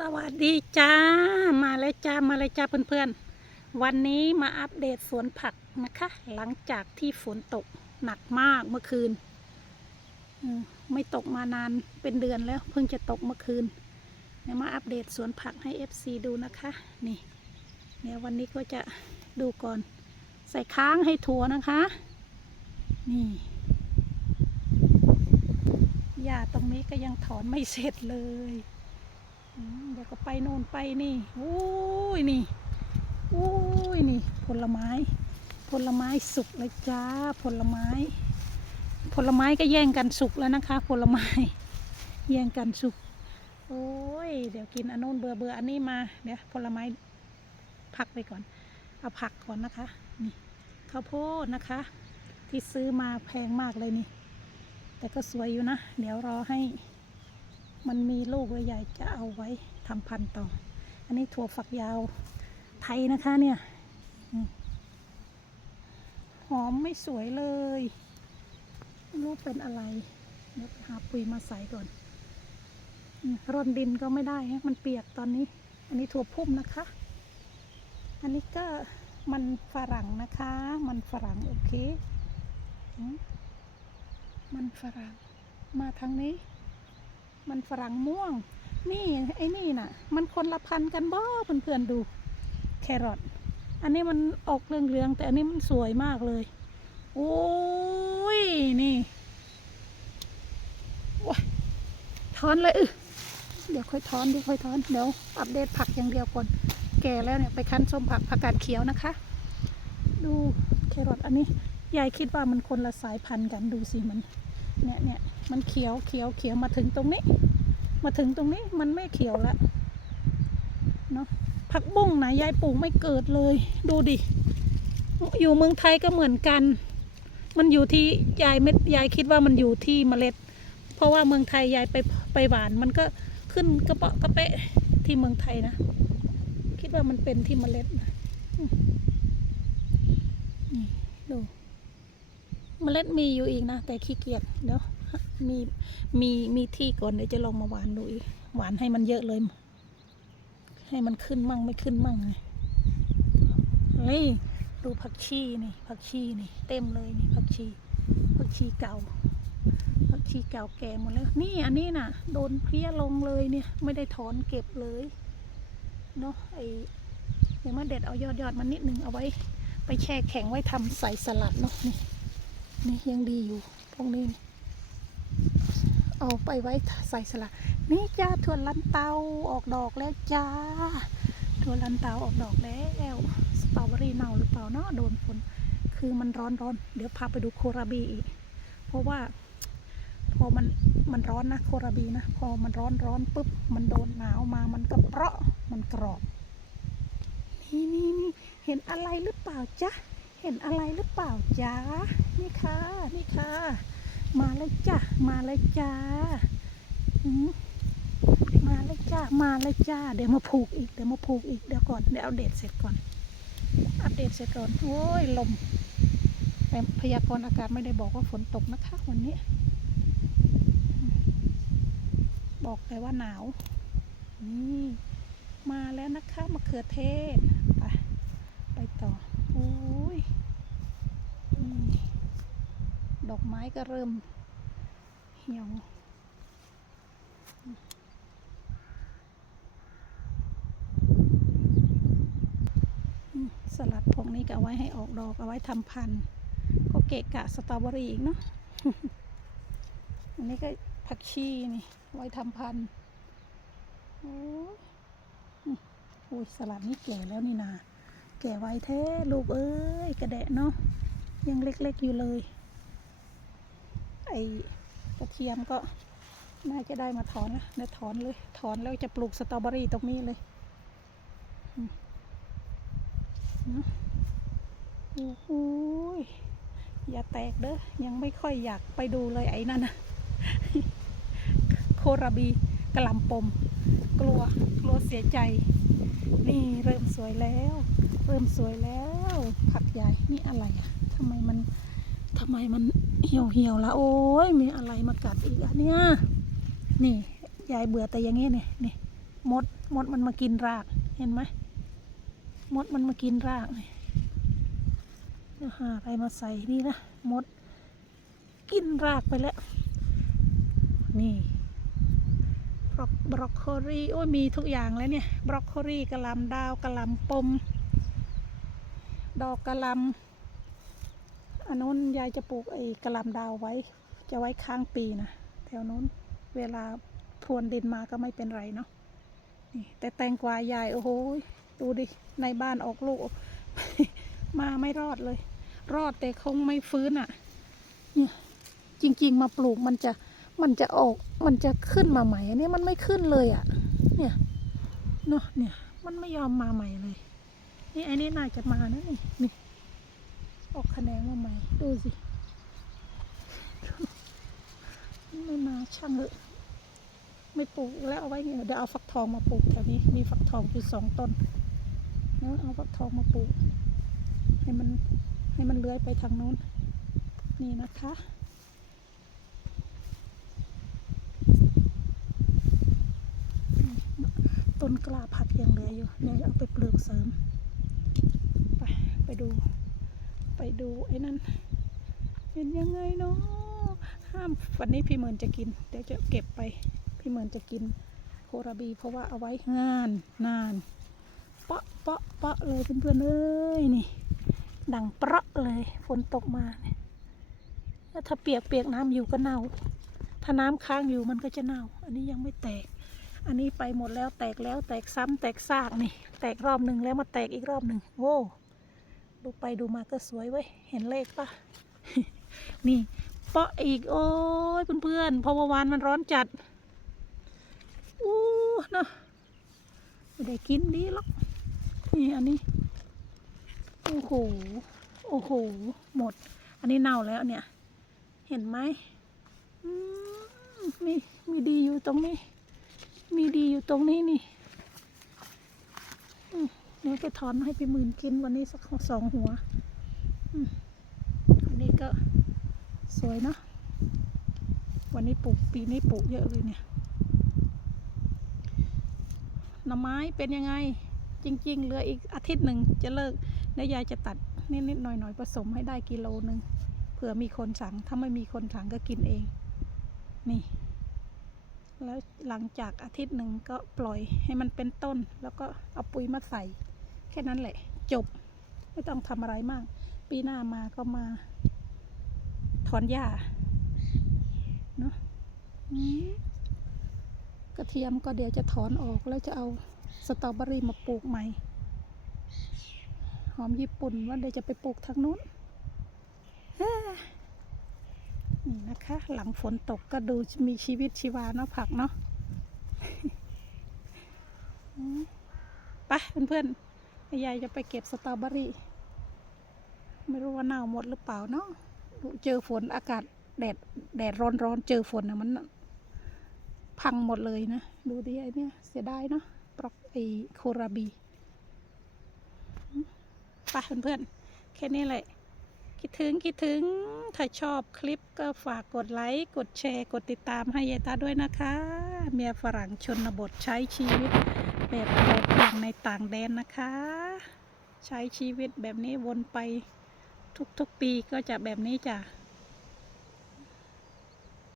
สวัสดีจ้า มาเลยจ้า มาเลยจ้าเพื่อนๆ วันนี้มาอัปเดตสวนผักนะคะ หลังจากที่ฝนตกหนักมากเมื่อคืนอไม่ตกมานานเป็นเดือนแล้ว เพิ่งจะตกเมื่อคืนเดี๋ยวมาอัปเดตสวนผักให้ FC ดูนะคะ นี่เดี๋ยววันนี้ก็จะดูก่อน ใส่ค้างให้ถั่วนะคะ นี่หญ้าตรงนี้ก็ยังถอนไม่เสร็จเลย เดี๋ยวก็ไปโน่นไปนี่โอ้ยนี่โอ้ยนี่ ผลไม้ ผลไม้สุกเลยจ้า ผลไม้ ผลไม้ก็แย่งกันสุกแล้วนะคะ ผลไม้ แย่งกันสุก โอ้ย เดี๋ยวกินอันนู้นเบื่อเบื่ออันนี้มา เดี๋ยวผลไม้พักไปก่อน เอาผักก่อนนะคะ นี่ข้าวโพดนะคะ ที่ซื้อมาแพงมากเลยนี่ แต่ก็สวยอยู่นะ เดี๋ยวรอให้ มันมีลูกใหญ่จะเอาไว้ทำพันธุ์ต่อ อันนี้ถั่วฝักยาวไทยนะคะเนี่ยหอมไม่สวยเลยไม่รู้เป็นอะไรเดี๋ยวไปหาปุ๋ยมาใส่ก่อนร่อนดินก็ไม่ได้มันเปียกตอนนี้ อันนี้ถั่วพุ่มนะคะ อันนี้ก็มันฝรั่งนะคะ มันฝรั่งโอเค มันฝรั่งมาทางนี้ มันฝรั่งม่วง นี่ไอ้นี่น่ะ มันคนละพันธุ์กันบ่เพื่อนๆดู แครอทอันนี้มันออกเหลืองๆแต่อันนี้มันสวยมากเลย โอ้ยนี่โอ้ยถอนเลยอึเดี๋ยวค่อยถอนเดี๋ยวค่อยถอนเดี๋ยวอัปเดตผักอย่างเดียวก่อนแก่แล้วเนี่ยไปคั้นส้มผักผักกาดเขียวนะคะ ดูแครอทอันนี้ยายคิดว่ามันคนละสายพันธุ์กันดูสิมันเนี่ยเนี่ย มันเขียวเขียวเขียวมาถึงตรงนี้ มาถึงตรงนี้มันไม่เขียวแล้วเนาะผักบุ้งนะยายปลูกไม่เกิดเลย ดูดิ อยู่เมืองไทยก็เหมือนกัน มันอยู่ที่ยายเม็ดยายคิดว่ามันอยู่ที่เมล็ด เพราะว่าเมืองไทยยายไปไปหวานมันก็ขึ้นกระเปาะกระเปะที่เมืองไทยนะ คิดว่ามันเป็นที่เมล็ดนะนี่ดู เมล็ดมีอยู่อีกนะ แต่ขี้เกียจเดี๋ยว มีมีมีที่ก่อนเดี๋ยวจะลองมาหวานดูอีกหวานให้มันเยอะเลย ให้มันขึ้นมั่งไม่ขึ้นมั่งไงนี่ดูผักชีนี่ผักชีนี่ เต็มเลยนี่ผักชีผักชีเก่าผักชีเก่าแก่หมดแล้วนี่อันนี้น่ะ โดนเพลี้ยลงเลยเนี่ย ไม่ได้ถอนเก็บเลยเนาะไอเดี๋ยวมาเด็ดเอายอดยอดมันนิดนึงเอาไว้ ไปแช่แข็งไว้ทำใส่สลัดเนาะนี่นี่ยังดีอยู่พวกนี้ เอาไปไว้ใส่สลัดนี่จ้าถั่วลันเตาออกดอกแล้วจ้าถั่วลันเตาออกดอกแล้วสตรอเบอรี่เน่าหรือเปล่าเนาะโดนฝนคือมันร้อนร้อนเดี๋ยวพาไปดูโคราบีอีก เพราะว่า พอมันมันร้อนนะโคราบีนะพอมันร้อนร้อนปุ๊บมันโดนหนาวมามันก็เปราะมันกรอบนี่นี่นี่เห็นอะไรหรือเปล่าจ๊ะเห็นอะไรหรือเปล่าจ๊ะนี่ค่ะนี่ค่ะ มาเลยจ้ะมาเลยจ้ามมาเลยจ้ามาเลยจ้า เดี๋ยวมาผูกอีก เดี๋ยวมาผูกอีก เดี๋ยวก่อน เดี๋ยวอัปเดตเสร็จก่อน อัปเดตเสร็จก่อน โอ้ย ลม แต่พยากรณ์อากาศไม่ได้บอกว่าฝนตกนะคะวันนี้ บอกแต่ว่าหนาว นี่ มาแล้วนะคะมะเขือเทศ ไป ไปต่อ โอ้ยนี่ ดอกไม้ก็เริ่มเหี่ยวสลัดพวกนี้ก็เอาไว้ให้ออกดอกเอาไว้ทำพันธุ์ก็เกะกะสตรอเบอรี่อีกเนาะอันนี้ก็ผักชีนี่ ไว้ทำพันธุ์โอ้ยอืมโอ้ยสลัดนี่แก่แล้วนี่นา แก่ไว้แท้ลูกเอ้ย กระแดะเนาะยังเล็กๆอยู่เลย ไอ้กระเทียมก็น่าจะได้มาถอนนะได้ถอนเลย ถอนแล้วจะปลูกสตรอเบอรี่ตรงนี้เลยเนาะโอ้โหยอย่าแตกเด้อ ยังไม่ค่อยอยากไปดูเลยไอ้นั่นนะโคราบีกระลำปม กลัว กลัวเสียใจ นี่เริ่มสวยแล้ว เริ่มสวยแล้ว ผักใหญ่ นี่อะไรอะทำไมมันทำไมมัน เหี่ยวเหี่ยวๆละโอ้ยมีอะไรมากัดอีกอะเนี่ยนี่ยายเบื่อแต่อย่างงี้เนี่ยนี่มดมดมันมากินรากเห็นไหมมดมันมากินรากนี่ยหาอะไรมาใส่นี่นะมด กินรากไปแล้ว นี่บรอกบรอกโคลีโอ้ยมีทุกอย่างแล้วเนี่ยบรอกโคลีกระลำดาวกระลำปม ดอกกระลำ อันนู้นยายจะปลูกไอ้กระลำดาวไว้ จะไว้ค้างปีนะแถวนู้นเวลาพรวนดินมาก็ไม่เป็นไรเนาะนี่แต่แตงกวายายโอ้โหดูดิในบ้านออกลูก มาไม่รอดเลย รอดแต่คงไม่ฟื้นอะเนี่ยจริง ๆ มาปลูกมันจะมันจะออกมันจะขึ้นมาใหม่อันนี้มันไม่ขึ้นเลยอะ เนี่ยเนาะเนี่ยมันไม่ยอมมาใหม่เลย นี่ไอ้นี่น่าจะมานะนี่นี่ ออกคะแนนมาใหม่ ดูสิ ไม่มาช่างเลยไม่ปลูกแล้วเอาไว้เนี่ยเดี๋ยวเอาฟักทองมาปลูกแถวนี้มีฟักทองอยู่สองต้นเนอะเอาฟักทองมาปลูก ให้มันให้มันเลื้อยไปทางนู้น นี่นะคะต้นกล้าผักยังเหลืออยู่เดี๋ยวเอาไปปลูกเสริม ไปไปดู ไปดูไอ้นั่นเป็นยังไงเนาะห้ามวันนี้พี่เหมือนจะกิน เดี๋ยวจะเก็บไป พี่เหมือนจะกินโคราบี เพราะว่าเอาไว้งานนานเปาะเปาะเปาะเลยเพื่อนๆเอ้ยนี่ ดังเปาะเลยฝนตกมาเนี่ยถ้าเปียกเปียกน้ำอยู่ก็เน่า ถ้าน้ำค้างอยู่มันก็จะเน่า อันนี้ยังไม่แตก อันนี้ไปหมดแล้วแตกแล้วแตกซ้ำแตกซากนี่ แตกรอบหนึ่งแล้วมาแตกอีกรอบหนึ่งโว้ ดูไปดูมาก็สวยเว้ย เห็นเลขปะนี่เปาะอีก โอ้ยเพื่อนๆเพราะว่าวานมันร้อนจัด อู้เนะไม่ได้กินดีหรอก นี่อันนี้ โอ้โห โอ้โห หมด อันนี้เน่าแล้วเนี่ย เห็นไหมมีมีดีอยู่ตรงนี้ มีดีอยู่ตรงนี้นี่ อไปถอนให้พี่หมื่นกินวันนี้สักสองหัวอันนี้ก็สวยเนอะวันนี้ปลูกปีนี้ปลูกเยอะเลยเนี่ยหน่อไม้เป็นยังไง จริง ๆ เหลืออีกอาทิตย์หนึ่งจะเลิกแล้วยายจะตัดนิดๆหน่อยๆผสมให้ได้กิโลหนึ่งเผื่อมีคนสั่งถ้าไม่มีคนสั่งก็กินเอง นี่ แล้วหลังจากอาทิตย์หนึ่งก็ปล่อยให้มันเป็นต้น แล้วก็เอาปุ๋ยมาใส่ แค่นั้นแหละ จบ ไม่ต้องทำอะไรมาก ปีหน้ามาก็มาถอนหญ้าเนาะกระเทียมก็เดี๋ยวจะถอนออกแล้วจะเอาสตรอเบอรี่มาปลูกใหม่ หอมญี่ปุ่นว่าเดี๋ยวจะไปปลูกทางนู้นนี่นะคะ หลังฝนตกก็ดูมีชีวิตชีวาเนาะผักเนาะไปเพื่อนๆ ยายจะไปเก็บสตรอเบอรี่ ไม่รู้ว่าเน่าหมดหรือเปล่าเนาะเจอฝนอากาศแดดแดดร้อนร้อนเจอฝนนะมัน พังหมดเลยนะ ดูดิไอเนี่ยเสียดายเนาะปลอกไอโคราบีไปเพื่อนๆแค่นี้แหละ คิดถึงคิดถึง ถ้าชอบคลิปก็ฝากกดไลค์ กดแชร์ กดติดตามให้ยายตาด้วยนะคะ เมียฝรั่งชนบทใช้ชีวิตแบบโหดอย่างในต่างแดนนะคะ ใช้ชีวิตแบบนี้วนไปทุกๆปีก็จะแบบนี้จ้ะ